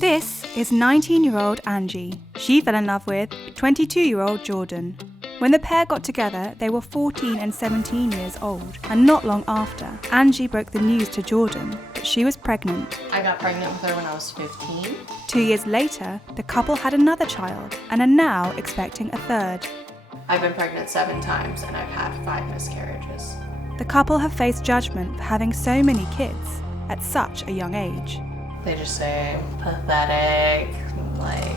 This is 19-year-old Angie. She fell in love with 22-year-old Jordan. When the pair got together, they were 14 and 17 years old, and not long after, Angie broke the news to Jordan that she was pregnant. I got pregnant with her when I was 15. 2 years later, the couple had another child and are now expecting a third. I've been pregnant 7 times and I've had 5 miscarriages. The couple have faced judgment for having so many kids at such a young age. They just say, pathetic, like,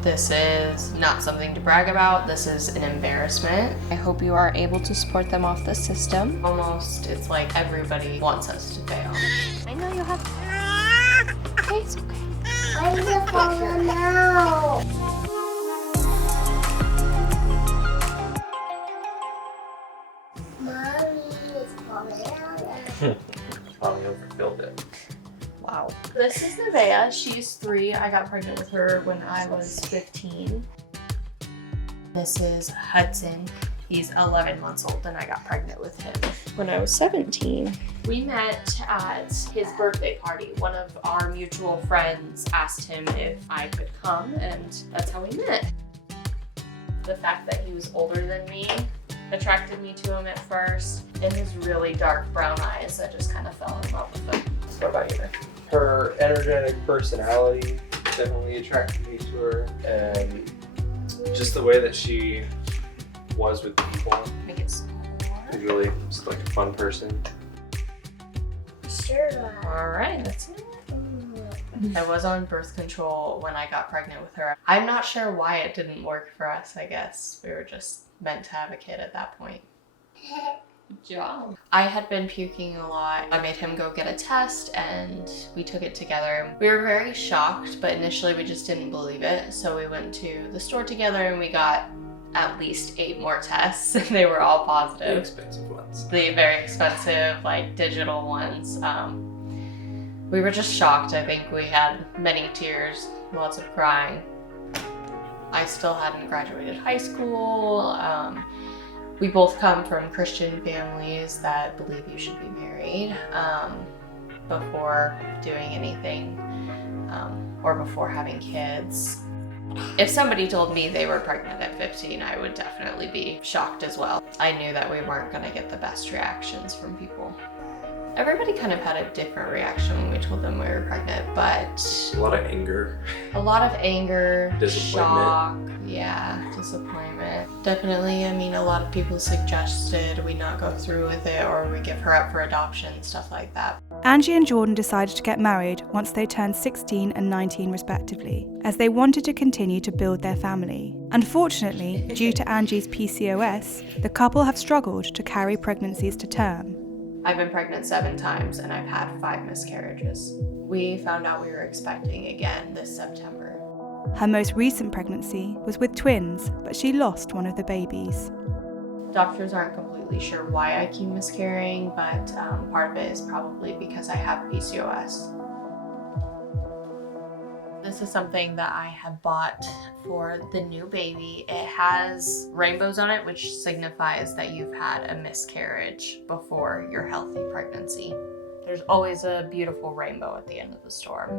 this is not something to brag about, this is an embarrassment. I hope you are able to support them off the system. Almost, it's like everybody wants us to fail. I know you have... Okay, it's okay. I'm just falling out. Mommy is falling out. Mommy overfilled it. Wow. This is Nevaeh. She's 3. I got pregnant with her when I was 15. This is Hudson. He's 11 months old and I got pregnant with him when I was 17. We met at his birthday party. One of our mutual friends asked him if I could come, and that's how we met. The fact that he was older than me attracted me to him at first, and his really dark brown eyes, I just kind of fell in love with him. What about you? Her energetic personality definitely attracted me to her, and just the way that she was with people. Make it smaller. She's really just like a fun person. Sure. All right, that's it. I was on birth control when I got pregnant with her. I'm not sure why it didn't work for us, I guess. We were just meant to have a kid at that point. Good job. I had been puking a lot. I made him go get a test and we took it together. We were very shocked, but initially we just didn't believe it. So we went to the store together and we got at least 8 more tests and they were all positive. The expensive ones. The very expensive, like, digital ones. We were just shocked. I think we had many tears, lots of crying. I still hadn't graduated high school. We both come from Christian families that believe you should be married before doing anything or before having kids. If somebody told me they were pregnant at 15, I would definitely be shocked as well. I knew that we weren't going to get the best reactions from people. Everybody kind of had a different reaction when we told them we were pregnant, but... A lot of anger. A lot of anger, shock, Disappointment. disappointment. Definitely, I mean, a lot of people suggested we not go through with it or we give her up for adoption, stuff like that. Angie and Jordan decided to get married once they turned 16 and 19 respectively, as they wanted to continue to build their family. Unfortunately, due to Angie's PCOS, the couple have struggled to carry pregnancies to term. I've been pregnant 7 times and I've had 5 miscarriages. We found out we were expecting again this September. Her most recent pregnancy was with twins, but she lost one of the babies. Doctors aren't completely sure why I keep miscarrying, but part of it is probably because I have PCOS. This is something that I have bought for the new baby. It has rainbows on it, which signifies that you've had a miscarriage before your healthy pregnancy. There's always a beautiful rainbow at the end of the storm.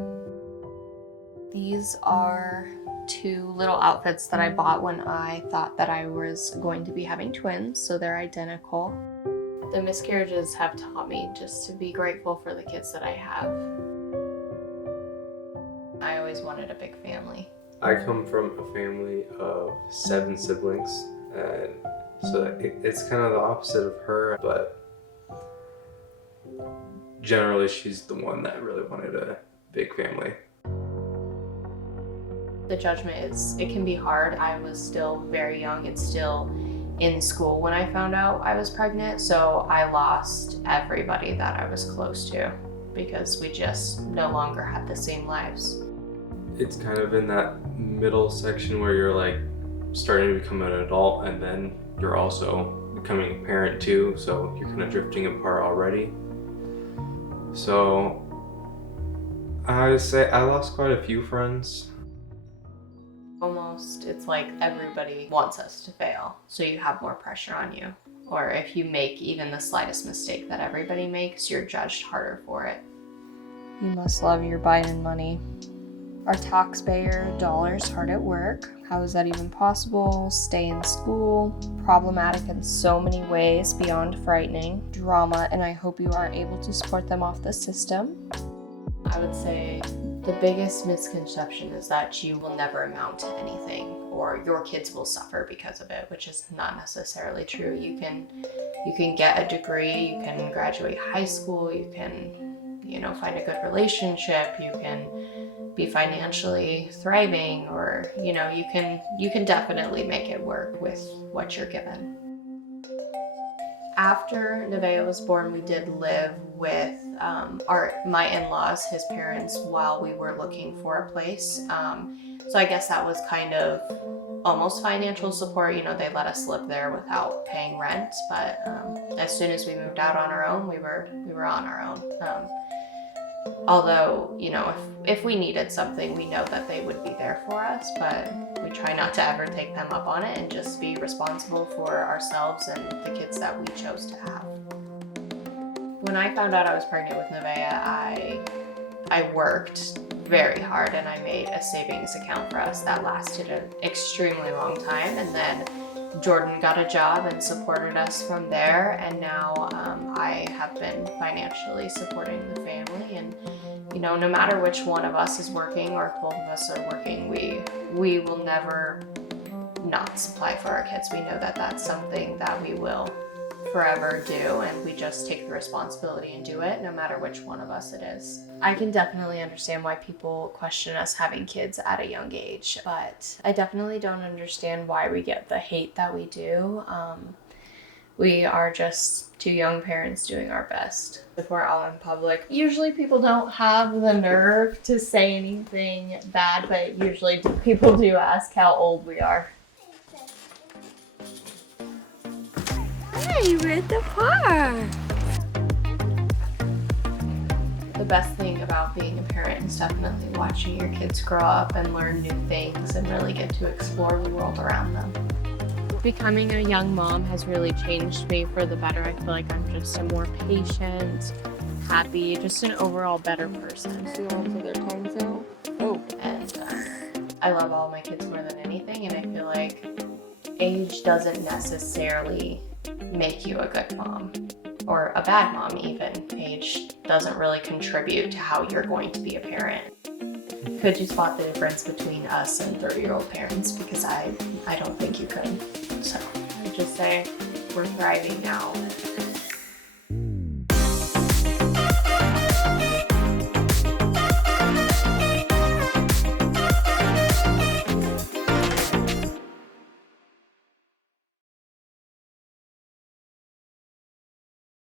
These are 2 little outfits that I bought when I thought that I was going to be having twins, so they're identical. The miscarriages have taught me just to be grateful for the kids that I have. I always wanted a big family. I come from a family of 7 siblings, and so it's kind of the opposite of her, but generally she's the one that really wanted a big family. The judgment it can be hard. I was still very young and still in school when I found out I was pregnant, so I lost everybody that I was close to because we just no longer had the same lives. It's kind of in that middle section where you're like starting to become an adult and then you're also becoming a parent too, so you're kind of drifting apart already. So I would say I lost quite a few friends. Almost, it's like everybody wants us to fail, so you have more pressure on you. Or if you make even the slightest mistake that everybody makes, you're judged harder for it. You must love your Biden money. Our taxpayer dollars hard at work. How is that even possible? Stay in school. Problematic in so many ways beyond frightening. Drama, and I hope you are able to support them off the system. I would say the biggest misconception is that you will never amount to anything or your kids will suffer because of it, which is not necessarily true. You can get a degree, you can graduate high school, you can, find a good relationship, you can be financially thriving, or you can definitely make it work with what you're given. After Nevaeh was born, we did live with my in-laws, his parents, while we were looking for a place. So I guess that was kind of almost financial support. They let us live there without paying rent. But as soon as we moved out on our own, we were on our own. Although, if we needed something, we know that they would be there for us, but we try not to ever take them up on it and just be responsible for ourselves and the kids that we chose to have. When I found out I was pregnant with Nevaeh, I worked very hard and I made a savings account for us that lasted an extremely long time, and then Jordan got a job and supported us from there, and now I have been financially supporting the family. And no matter which one of us is working or if both of us are working, we will never not supply for our kids. We know that that's something that we will forever do, and we just take the responsibility and do it no matter which one of us it is. I can definitely understand why people question us having kids at a young age, but I definitely don't understand why we get the hate that we do. We are just two young parents doing our best. If we're out in public, usually people don't have the nerve to say anything bad, but usually people do ask how old we are. Hey, we're at the park. The best thing about being a parent is definitely watching your kids grow up and learn new things and really get to explore the world around them. Becoming a young mom has really changed me for the better. I feel like I'm just a more patient, happy, just an overall better person. So you want to put their tongues out? Oh. And I love all my kids more than anything, and I feel like age doesn't necessarily make you a good mom or a bad mom even. Age doesn't really contribute to how you're going to be a parent. Could you spot the difference between us and 30-year-old parents? Because I don't think you could. So I would just say we're thriving now.